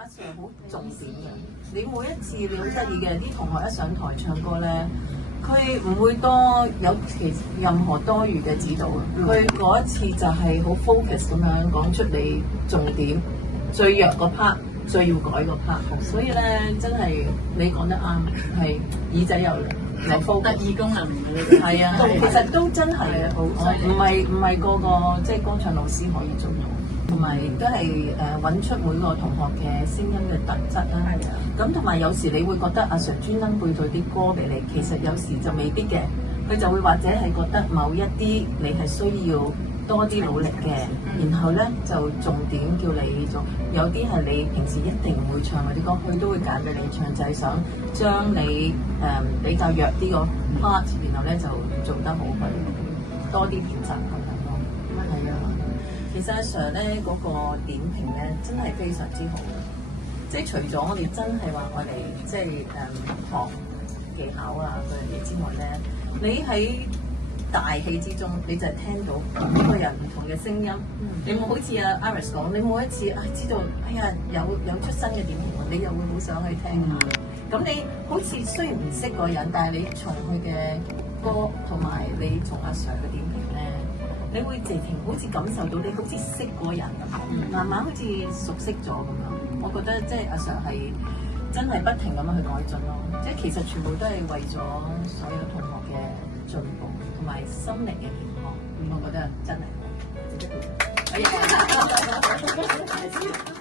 阿 Sir 好重點嘅，你每一次你好得意嘅，啲同學一上台唱歌咧，佢唔會有任何多餘嘅指導嘅，佢嗰一次就係好 focus 咁樣講出你重點，最弱個 part，最要改個 part，所以咧真係你講得啱，係耳仔有 focus，特異功能嘅，係啊，其實都真係好，唔係個個即係歌唱老師可以做到。同埋都係揾出每個同學嘅聲音嘅特質啦。咁同埋有時你會覺得阿 Sir 專登背對啲歌俾你，其實有時就未必嘅。佢就會或者係覺得某一啲你係需要多啲努力嘅，然後咧就重點叫你做。有啲係你平時一定唔會唱嗰啲歌，佢都會揀俾你唱，就係想將你比較弱啲個 part，然後咧就做得好去多啲練習咁樣咯。係啊。其實阿 Sir 咧嗰個點評咧真係非常之好嘅，即係除咗我哋真係話我哋即係學技巧啊嗰樣嘢之外咧，你喺大戲之中你就係聽到每個人唔同嘅聲音，你冇好似阿 Iris 講，你每一次知道哎呀有出新嘅點評，你又會好想去聽下。咁你好似雖然唔識個人，但係你從佢嘅歌同埋你從阿 Sir 嘅點評咧。你會直情好似感受到你好似識嗰個人咁，慢慢好似熟悉咗咁樣。我覺得即係阿 Sir 係真係不停咁樣去改進咯，即係其實全部都係為咗所有同學嘅進步同埋心靈嘅健康。我覺得真係好。